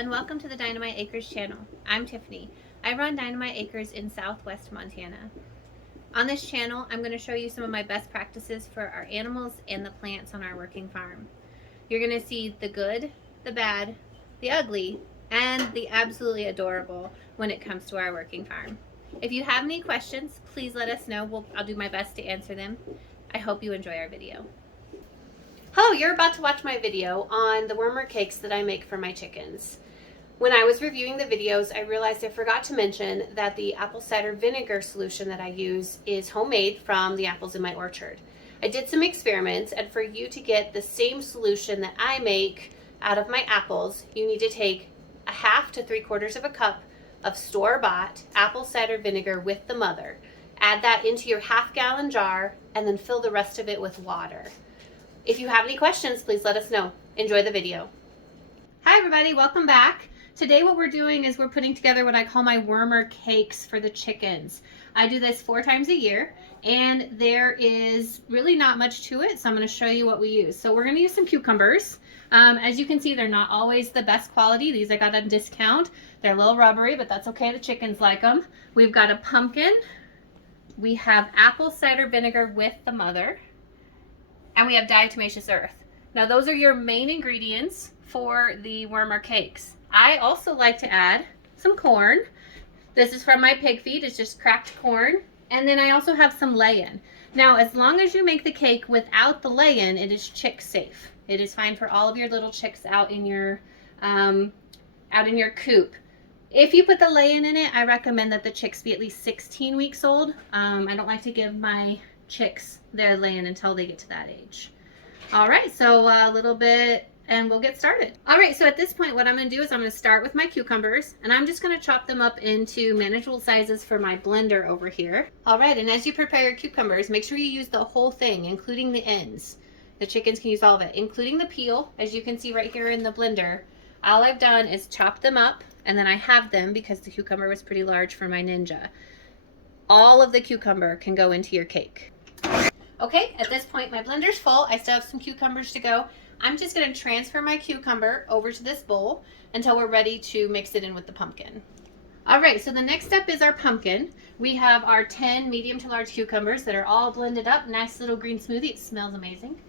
and welcome to the Dynamite-Acres channel. I'm Tiffany. I run Dynamite-Acres in southwest Montana. On this channel, I'm going to show you some of my best practices for our animals and the plants on our working farm. You're going to see the good, the bad, the ugly, and the absolutely adorable when it comes to our working farm. If you have any questions, please let us know. I'll do my best to answer them. I hope you enjoy our video. Hello, you're about to watch my video on the wormer cakes that I make for my chickens. When I was reviewing the videos, I realized I forgot to mention that the apple cider vinegar solution that I use is homemade from the apples in my orchard. I did some experiments, and for you to get the same solution that I make out of my apples, you need to take a half to 3/4 of a cup of store-bought apple cider vinegar with the mother. Add that into your half-gallon jar and then fill the rest of it with water. If you have any questions, please let us know. Enjoy the video. Hi everybody, welcome back. Today what we're doing is we're putting together what I call my wormer cakes for the chickens. I do this 4 times a year, and there is really not much to it, so I'm going to show you what we use. So we're going to use some cucumbers. As you can see, they're not always the best quality. These I got on discount. They're a little rubbery, but that's okay. The chickens like them. We've got a pumpkin. We have apple cider vinegar with the mother. And we have diatomaceous earth. Now those are your main ingredients for the wormer cakes. I also like to add some corn. This is from my pig feed. It's just cracked corn. And then I also have some lay-in. Now as long as you make the cake without the lay-in, it is chick safe. It is fine for all of your little chicks out in your coop. If you put the lay-in in it, I recommend that the chicks be at least 16 weeks old. I don't like to give my chicks their lay-in until they get to that age. All right, so a little bit and we'll get started. All right, so at this point what I'm going to do is I'm going to start with my cucumbers, and I'm just going to chop them up into manageable sizes for my blender over here. All right, and as you prepare your cucumbers, make sure you use the whole thing, including the ends. The chickens can use all of it, including the peel. As you can see right here in the blender, all I've done is chop them up, and then I have them, because the cucumber was pretty large for my Ninja. All of the cucumber can go into your cake. Okay, at this point my blender's full. I still have some cucumbers to go. I'm just going to transfer my cucumber over to this bowl until we're ready to mix it in with the pumpkin. All right, so the next step is our pumpkin. We have our 10 medium to large cucumbers that are all blended up. Nice little green smoothie. It smells amazing.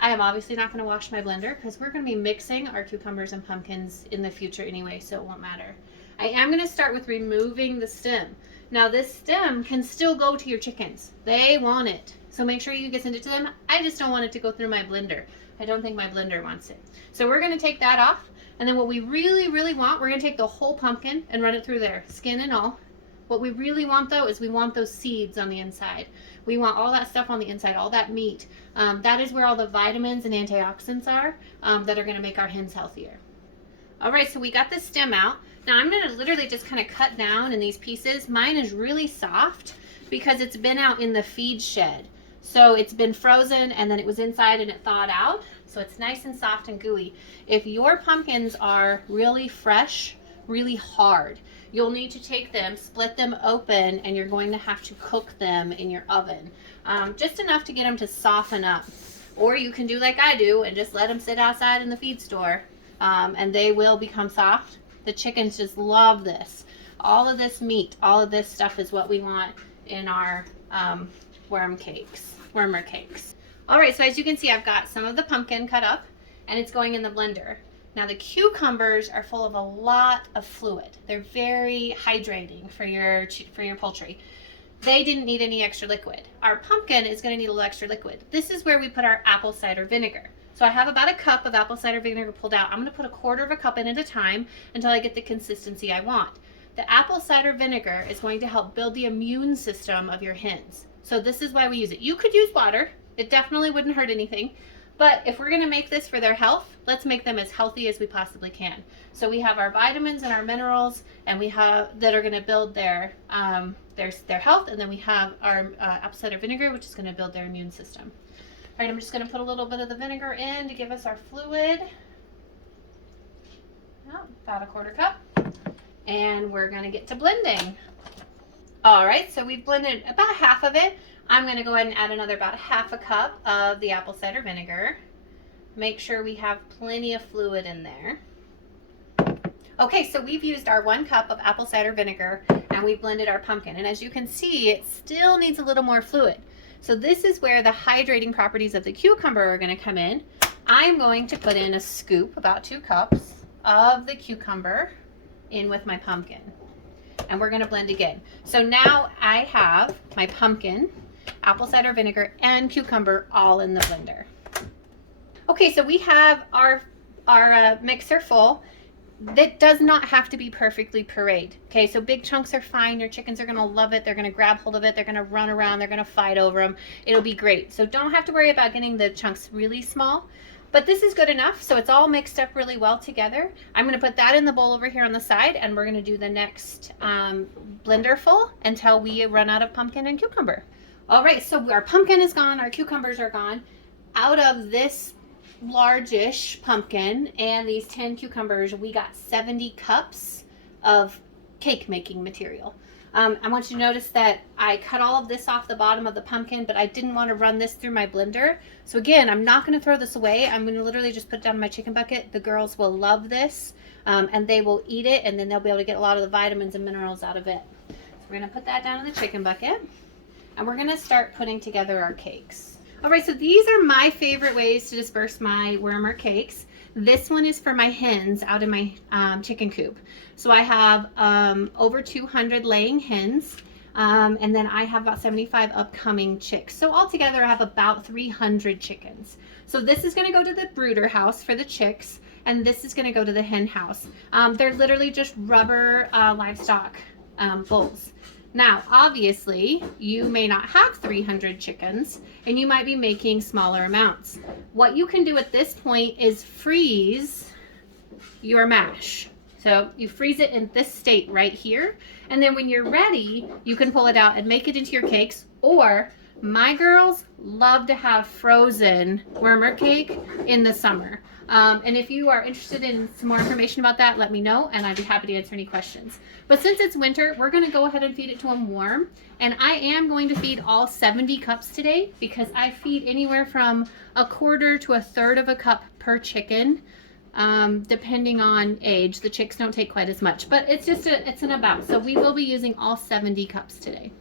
I am obviously not going to wash my blender because we're going to be mixing our cucumbers and pumpkins in the future anyway, so it won't matter. I am going to start with removing the stem. Now this stem can still go to your chickens. They want it. So make sure you get send it to them. I just don't want it to go through my blender. I don't think my blender wants it. So we're going to take that off. And then what we really, really want, we're going to take the whole pumpkin and run it through there, skin and all. What we really want though is we want those seeds on the inside. We want all that stuff on the inside, all that meat. That is where all the vitamins and antioxidants are that are going to make our hens healthier. All right, so we got the stem out. Now I'm going to literally just kind of cut down in these pieces. Mine is really soft because it's been out in the feed shed. So it's been frozen and then it was inside and it thawed out. So it's nice and soft and gooey. If your pumpkins are really fresh, really hard, you'll need to take them, split them open, and you're going to have to cook them in your oven. Just enough to get them to soften up. Or you can do like I do and just let them sit outside in the feed store and they will become soft. The chickens just love this. All of this meat, all of this stuff is what we want in our wormer cakes. All right, so as you can see, I've got some of the pumpkin cut up and it's going in the blender. Now the cucumbers are full of a lot of fluid. They're very hydrating for your poultry. They didn't need any extra liquid. Our pumpkin is going to need a little extra liquid. This is where we put our apple cider vinegar. So I have about a cup of apple cider vinegar pulled out. I'm going to put 1/4 of a cup in at a time until I get the consistency I want. The apple cider vinegar is going to help build the immune system of your hens. So this is why we use it. You could use water. It definitely wouldn't hurt anything. But if we're going to make this for their health, let's make them as healthy as we possibly can. So we have our vitamins and our minerals, and we have that are going to build their health, and then we have our apple cider vinegar, which is going to build their immune system. All right, I'm just going to put a little bit of the vinegar in to give us our fluid. Oh, about 1/4 cup. And we're going to get to blending. All right, so we've blended about half of it. I'm going to go ahead and add another about 1/2 cup of the apple cider vinegar. Make sure we have plenty of fluid in there. Okay, so we've used our 1 cup of apple cider vinegar and we blended our pumpkin. And as you can see, it still needs a little more fluid. So this is where the hydrating properties of the cucumber are going to come in. I'm going to put in a scoop, about 2 cups, of the cucumber in with my pumpkin. And we're going to blend again. So now I have my pumpkin, apple cider vinegar, and cucumber all in the blender. Okay, so we have our mixer full. That does not have to be perfectly pureed. Okay, so big chunks are fine. Your chickens are going to love it. They're going to grab hold of it. They're going to run around. They're going to fight over them. It'll be great. So don't have to worry about getting the chunks really small. But this is good enough, so it's all mixed up really well together. I'm going to put that in the bowl over here on the side, and we're going to do the next blender full until we run out of pumpkin and cucumber. All right, so our pumpkin is gone. Our cucumbers are gone. Out of this largish pumpkin and these 10 cucumbers, we got 70 cups of cake making material. I want you to notice that I cut all of this off the bottom of the pumpkin, but I didn't want to run this through my blender. So again, I'm not going to throw this away. I'm going to literally just put it down in my chicken bucket. The girls will love this, and they will eat it, and then they'll be able to get a lot of the vitamins and minerals out of it. So we're going to put that down in the chicken bucket, and we're going to start putting together our cakes. All right, so these are my favorite ways to disperse my worm or cakes. This one is for my hens out in my chicken coop. So I have over 200 laying hens, and then I have about 75 upcoming chicks. So altogether I have about 300 chickens. So this is going to go to the brooder house for the chicks, and this is going to go to the hen house. They're literally just rubber livestock bowls. Now, obviously, you may not have 300 chickens, and you might be making smaller amounts. What you can do at this point is freeze your mash. So you freeze it in this state right here, and then when you're ready, you can pull it out and make it into your cakes. Or my girls love to have frozen wormer cake in the summer. And if you are interested in some more information about that, let me know, and I'd be happy to answer any questions. But since it's winter, we're going to go ahead and feed it to them warm. And I am going to feed all 70 cups today, because I feed anywhere from 1/4 to 1/3 of a cup per chicken, depending on age. The chicks don't take quite as much, but it's just it's an about. So we will be using all 70 cups today.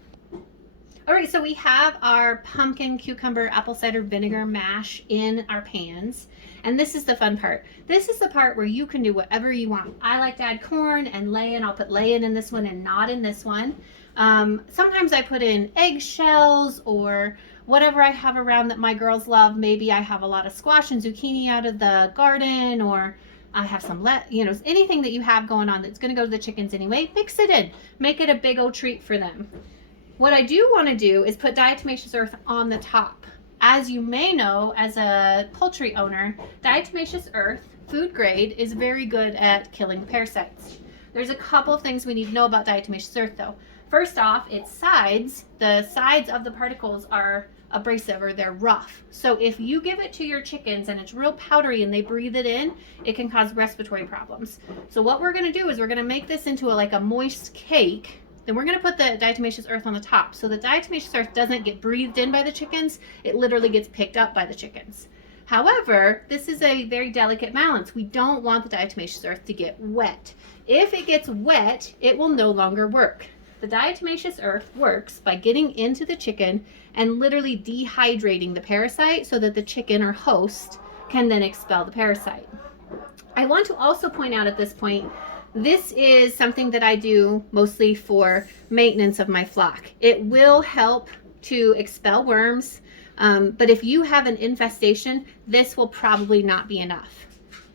All right, so we have our pumpkin, cucumber, apple cider vinegar mash in our pans. And this is the fun part. This is the part where you can do whatever you want. I like to add corn and lay-in. I'll put lay-in in this one and not in this one. Sometimes I put in eggshells or whatever I have around that my girls love. Maybe I have a lot of squash and zucchini out of the garden, or I have some, anything that you have going on that's going to go to the chickens anyway. Mix it in. Make it a big old treat for them. What I do want to do is put diatomaceous earth on the top. As you may know, as a poultry owner, diatomaceous earth, food grade, is very good at killing parasites. There's a couple of things we need to know about diatomaceous earth though. First off, its sides, the sides of the particles are abrasive, or they're rough. So if you give it to your chickens and it's real powdery and they breathe it in, it can cause respiratory problems. So what we're going to do is we're going to make this into a moist cake. Then we're going to put the diatomaceous earth on the top. So the diatomaceous earth doesn't get breathed in by the chickens. It literally gets picked up by the chickens. However, this is a very delicate balance. We don't want the diatomaceous earth to get wet. If it gets wet, it will no longer work. The diatomaceous earth works by getting into the chicken and literally dehydrating the parasite so that the chicken or host can then expel the parasite. I want to also point out at this point, this is something that I do mostly for maintenance of my flock. It will help to expel worms, but if you have an infestation, this will probably not be enough.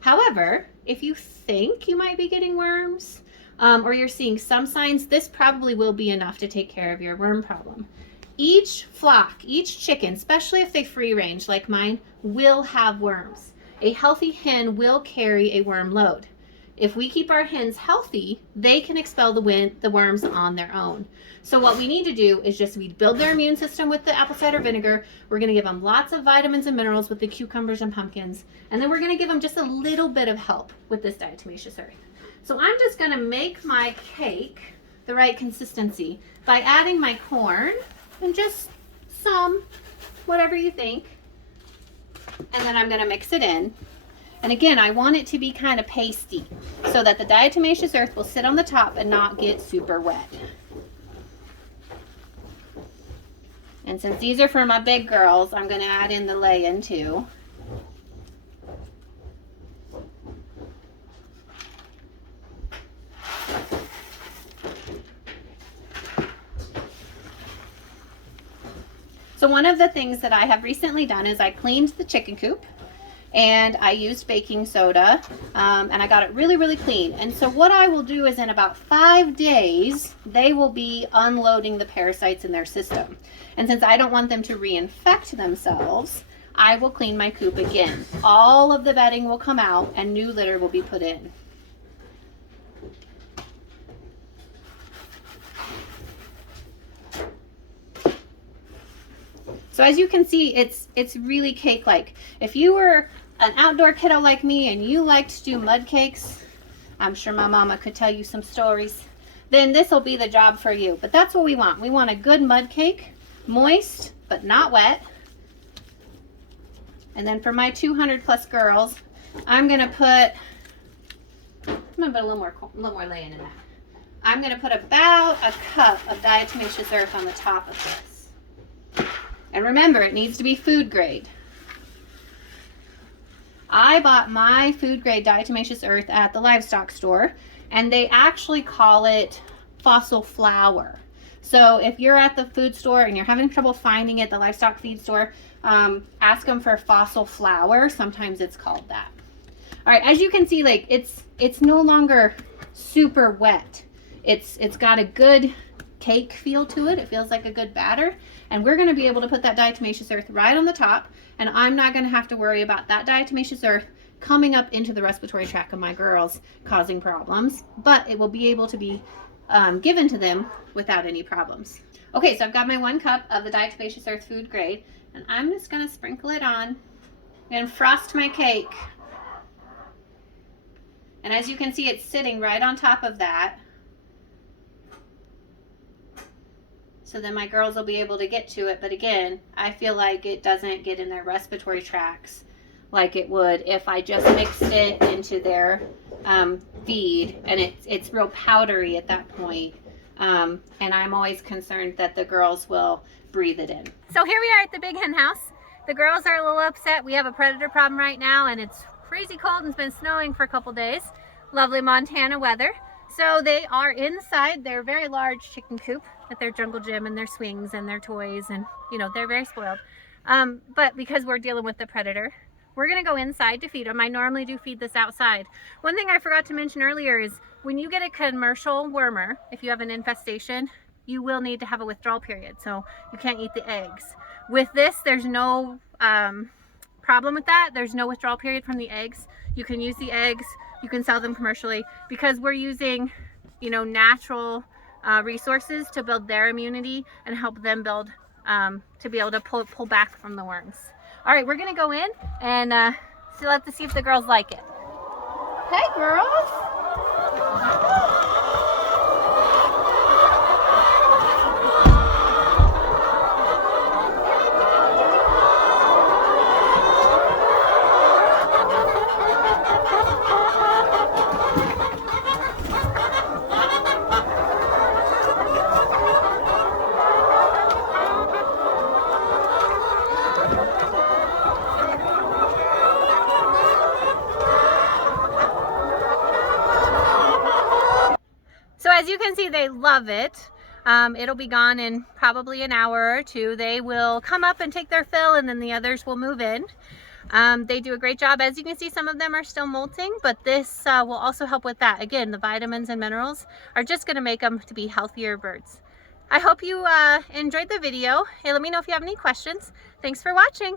However, if you think you might be getting worms, or you're seeing some signs, this probably will be enough to take care of your worm problem. Each flock, each chicken, especially if they free range like mine, will have worms. A healthy hen will carry a worm load. If we keep our hens healthy, they can expel the worms on their own. So what we need to do is just build their immune system with the apple cider vinegar. We're going to give them lots of vitamins and minerals with the cucumbers and pumpkins. And then we're going to give them just a little bit of help with this diatomaceous earth. So I'm just going to make my cake the right consistency by adding my corn and just some, whatever you think. And then I'm going to mix it in. And again, I want it to be kind of pasty so that the diatomaceous earth will sit on the top and not get super wet. And since these are for my big girls, I'm going to add in the lay-in too. So one of the things that I have recently done is I cleaned the chicken coop and I used baking soda and I got it really, really clean. And so what I will do is in about 5 days, they will be unloading the parasites in their system. And since I don't want them to reinfect themselves, I will clean my coop again. All of the bedding will come out and new litter will be put in. So as you can see, it's really cake-like. If you were an outdoor kiddo like me and you liked to do mud cakes, I'm sure my mama could tell you some stories, then this will be the job for you. But that's what we want. We want a good mud cake, moist but not wet. And then for my 200 plus girls, I'm gonna put a little more lay-in that. I'm gonna put about a cup of diatomaceous earth on the top of this. And remember, it needs to be food grade. I bought my food grade diatomaceous earth at the livestock store, and they actually call it fossil flour. So if you're at the food store and you're having trouble finding it, the livestock feed store, ask them for fossil flour. Sometimes it's called that. All right, as you can see, like it's no longer super wet. It's got a good cake feel to it. It feels like a good batter. And we're going to be able to put that diatomaceous earth right on the top, and I'm not going to have to worry about that diatomaceous earth coming up into the respiratory tract of my girls causing problems, but it will be able to be given to them without any problems. Okay, so I've got my 1 cup of the diatomaceous earth food grade, and I'm just going to sprinkle it on and frost my cake. And as you can see, it's sitting right on top of that. So then my girls will be able to get to it. But again, I feel like it doesn't get in their respiratory tracts like it would if I just mixed it into their feed, and it's real powdery at that point. And I'm always concerned that the girls will breathe it in. So here we are at the big hen house. The girls are a little upset. We have a predator problem right now, and it's crazy cold and it's been snowing for a couple days. Lovely Montana weather. So they are inside their very large chicken coop at their jungle gym and their swings and their toys, and you know, they're very spoiled. But because we're dealing with the predator, we're gonna go inside to feed them. I normally do feed this outside. One thing I forgot to mention earlier is when you get a commercial wormer, if you have an infestation, you will need to have a withdrawal period. So you can't eat the eggs. With this, there's no problem with that. There's no withdrawal period from the eggs. You can use the eggs, you can sell them commercially, because we're using, you know, natural resources to build their immunity and help them build to be able to pull back from the worms. All right, we're gonna go in and let's see if the girls like it. Hey girls! So as you can see, they love it. It'll be gone in probably an hour or 2. They will come up and take their fill, and then the others will move in. They do a great job. As you can see, some of them are still molting, but this will also help with that. Again, the vitamins and minerals are just going to make them to be healthier birds. I hope you enjoyed the video. Hey, let me know if you have any questions. Thanks for watching.